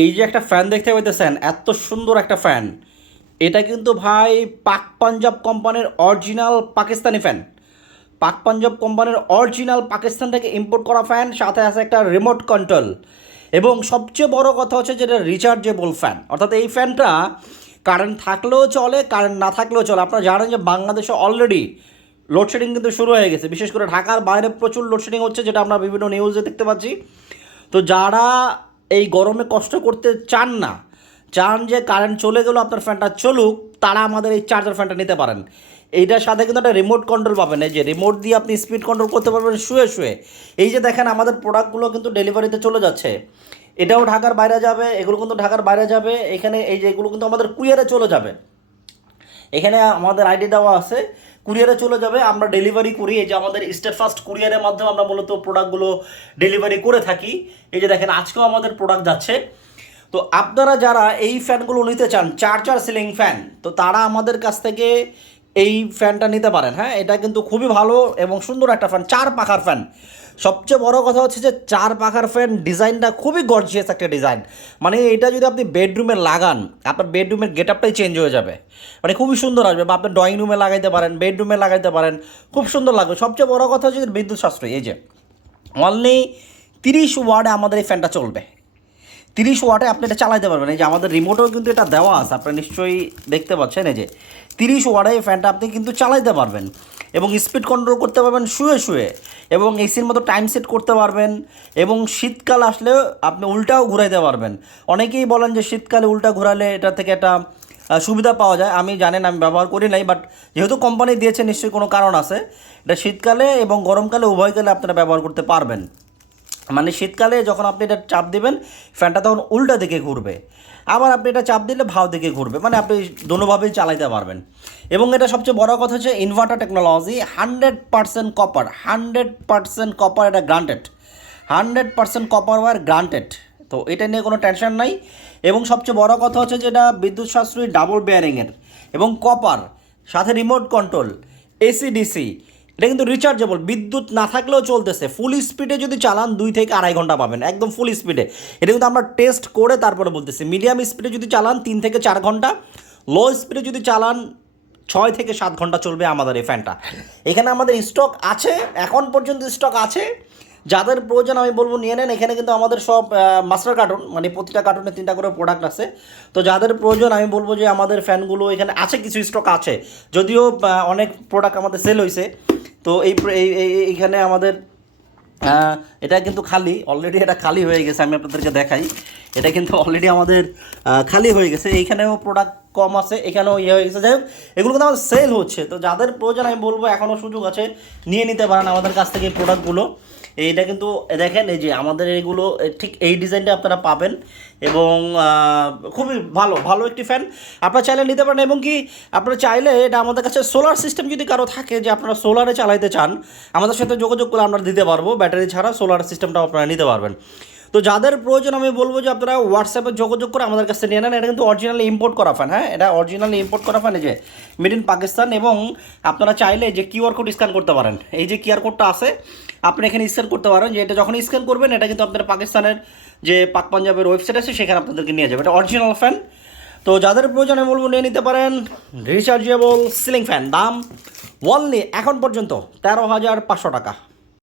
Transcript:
এই যে একটা ফ্যান দেখতে পাইতেছেন, এত সুন্দর একটা ফ্যান, এটা কিন্তু ভাই পাক পাঞ্জাব কোম্পানির অরিজিনাল পাকিস্তানি ফ্যান। পাক পাঞ্জাব কোম্পানির অরিজিনাল পাকিস্তান থেকে ইম্পোর্ট করা ফ্যান, সাথে আছে একটা রিমোট কন্ট্রোল, এবং সবচেয়ে বড় কথা হচ্ছে যেটা রিচার্জেবল ফ্যান। অর্থাৎ এই ফ্যানটা কারেন্ট থাকলেও চলে, কারেন্ট না থাকলেও চলে। আপনারা জানেন যে বাংলাদেশে অলরেডি লোডশেডিং কিন্তু শুরু হয়ে গেছে, বিশেষ করে ঢাকার বাইরে প্রচুর লোডশেডিং হচ্ছে, যেটা আমরা বিভিন্ন নিউজে দেখতে পাচ্ছি। তো যারা এই গরমে কষ্ট করতে চান না, চান যে কারেন্ট চলে গেল আপনার ফ্যানটা চলুক, তারা আমাদের এই চার্জার ফ্যানটা নিতে পারেন। এইটার সাথে কিন্তু একটা রিমোট কন্ট্রোল পাবেন, এই যে রিমোট দিয়ে আপনি স্পিড কন্ট্রোল করতে পারবেন শুয়ে শুয়ে। এই যে দেখেন আমাদের প্রোডাক্টগুলো কিন্তু ডেলিভারিতে চলে যাচ্ছে, এটাও ঢাকার বাইরে যাবে, এগুলো কিন্তু ঢাকার বাইরে যাবে। এখানে এই যে এগুলো কিন্তু আমাদের কুরিয়ারে চলে যাবে, এখানে আমাদের আইডি দেওয়া আছে, কুরিয়ারে চলে যাবে, আমরা ডেলিভারি করি। এই যে আমাদের স্টেট ফার্স্ট কুরিয়ারের মাধ্যমে আমরা মূলত প্রোডাক্টগুলো ডেলিভারি করে থাকি। এই যে দেখেন আজকেও আমাদের প্রোডাক্ট যাচ্ছে। তো আপনারা যারা এই ফ্যানগুলো নিতে চান, চার্জার সিলিং ফ্যান, তো তারা আমাদের কাছ থেকে এই ফ্যানটা নিতে পারেন। হ্যাঁ, এটা কিন্তু খুবই ভালো এবং সুন্দর একটা ফ্যান, 4 পাখার ফ্যান। সবচেয়ে বড় কথা হচ্ছে যে 4 পাখার ফ্যান ডিজাইনটা খুবই গর্জিয়াস একটা ডিজাইন। মানে এটা যদি আপনি বেডরুমে লাগান, আপনার বেডরুমের গেট আপটাই চেঞ্জ হয়ে যাবে, মানে খুবই সুন্দর আসবে। বা আপনি ড্রয়িং রুমে লাগাইতে পারেন, বেডরুমে লাগাইতে পারেন, খুব সুন্দর লাগবে। সবচেয়ে বড় কথা হচ্ছে যে বিদ্যুৎ সাশ্রয়ী। এই যে অনলি 30 ওয়াটে আমাদের এই ফ্যানটা চলবে। 30 ওয়াটে আপনি এটা চালাতে পারবেন। এই যে আমাদের রিমোটেও কিন্তু এটা দেওয়া আছে, আপনারা নিশ্চয়ই দেখতে পাচ্ছেন। এই যে 30 ওয়াটে এই ফ্যানটা আপনি কিন্তু চালাতে পারবেন, এবং স্পিড কন্ট্রোল করতে পারবেন শুয়ে শুয়ে, এবং এসির মতো টাইম সেট করতে পারবেন, এবং শীতকাল আসলেও আপনি উল্টাও ঘুরাইতে পারবেন। অনেকেই বলেন যে শীতকালে উল্টা ঘোরালে এটা থেকে একটা সুবিধা পাওয়া যায়। আমি জানেন, আমি ব্যবহার করি নাই, বাট যেহেতু কোম্পানি দিয়েছে নিশ্চয়ই কোনো কারণ আছে। এটা শীতকালে এবং গরমকালে উভয়কালে আপনারা ব্যবহার করতে পারবেন। মানে শীতকালে যখন আপনি এটা চাপ দিবেন, ফ্যানটা তখন উল্টা দিকে ঘুরবে, আবার আপনি এটা চাপ দিলে ভাও দিকে ঘুরবে, মানে আপনি দোনোভাবেই চালাইতে পারবেন। এবং এটা সবচেয়ে বড় কথা হচ্ছে ইনভার্টার টেকনোলজি, 100% কপার, 100% কপার, এটা গ্রান্টেড, 100% কপার ওয়্যার গ্রান্টেড। তো এটা নিয়ে কোনো টেনশন নাই। এবং সবচেয়ে বড় কথা হচ্ছে যে এটা বিদ্যুৎ সাশ্রয়ী, ডাবল বেয়ারিংয়ের, এবং কপার, সাথে রিমোট কন্ট্রোল, এসি ডিসি। এটা কিন্তু রিচার্জেবল, বিদ্যুৎ না থাকলেও চলতেছে। ফুল স্পিডে যদি চালান 2 থেকে 2.5 ঘন্টা পাবেন, একদম ফুল স্পিডে। এটা কিন্তু আমরা টেস্ট করে তারপরে বলতেছি। মিডিয়াম স্পিডে যদি চালান 3 থেকে 4 ঘন্টা, লো স্পিডে যদি চালান 6 থেকে 7 ঘন্টা চলবে আমাদের এই ফ্যানটা। এখানে আমাদের স্টক আছে, এখন পর্যন্ত স্টক আছে। যাদের প্রয়োজন আমি বলবো নিয়ে নেন। এখানে কিন্তু আমাদের সব মাস্টার কার্টুন, মানে প্রতিটা কার্টুনে 3টা করে প্রোডাক্ট আছে। তো যাদের প্রয়োজন আমি বলবো যে আমাদের ফ্যানগুলো এখানে আছে, কিছু স্টক আছে, যদিও অনেক প্রোডাক্ট আমাদের সেল হয়েছে। তো এইখানে আমাদের এটা কিন্তু খালি, অলরেডি এটা খালি হয়ে গেছে। আমি আপনাদেরকে দেখাই, এটা কিন্তু অলরেডি আমাদের খালি হয়ে গেছে। এইখানেও প্রোডাক্ট কম আছে, এখানেও ইয়ে হয়ে গেছে। যাই হোক, এগুলো কিন্তু আমাদের সেল হচ্ছে। তো যাদের প্রয়োজন আমি বলবো এখনও সুযোগ আছে, নিয়ে নিতে পারেন আমাদের কাছ থেকে এই প্রোডাক্টগুলো। এইটা কিন্তু দেখেন, এই যে আমাদের এইগুলো ঠিক এই ডিজাইনটা আপনারা পাবেন, এবং খুবই ভালো ভালো একটি ফ্যান, আপনারা চাইলে নিতে পারেন। এবং কি আপনারা চাইলে এটা আমাদের কাছে সোলার সিস্টেম যদি কারো থাকে, যে আপনারা সোলারে চালাইতে চান, আমাদের সাথে যোগাযোগ করে আমরা দিতে পারবো। ব্যাটারি ছাড়া সোলার সিস্টেমটাও আপনারা নিতে পারবেন। তো যাদের প্রয়োজন আমি বলবো যে আপনারা হোয়াটসঅ্যাপে যোগাযোগ করে আমাদের কাছে নিয়ে নেন। এটা কিন্তু অরিজিনালি ইম্পোর্ট করা ফ্যান। হ্যাঁ, এটা অরিজিনালি ইম্পোর্ট করা ফ্যান, এই যে মেড ইন পাকিস্তান। এবং আপনারা চাইলে যে কিউআর কোড স্ক্যান করতে পারেন, এই যে কিউআর কোডটা আছে, আপনি এখানে স্ক্যান করতে পারেন। যে এটা যখন স্ক্যান করবেন, এটা কিন্তু আপনার পাকিস্তানের যে পাক পাঞ্জাবের ওয়েবসাইট আছে, সেখানে আপনাদেরকে নিয়ে যাবে। এটা অরিজিনাল ফ্যান। তো যাদের প্রয়োজন আমি বলবো নিয়ে নিতে পারেন। রিচার্জেবল সিলিং ফ্যান, দাম অনলি এখন পর্যন্ত 13,500 টাকা।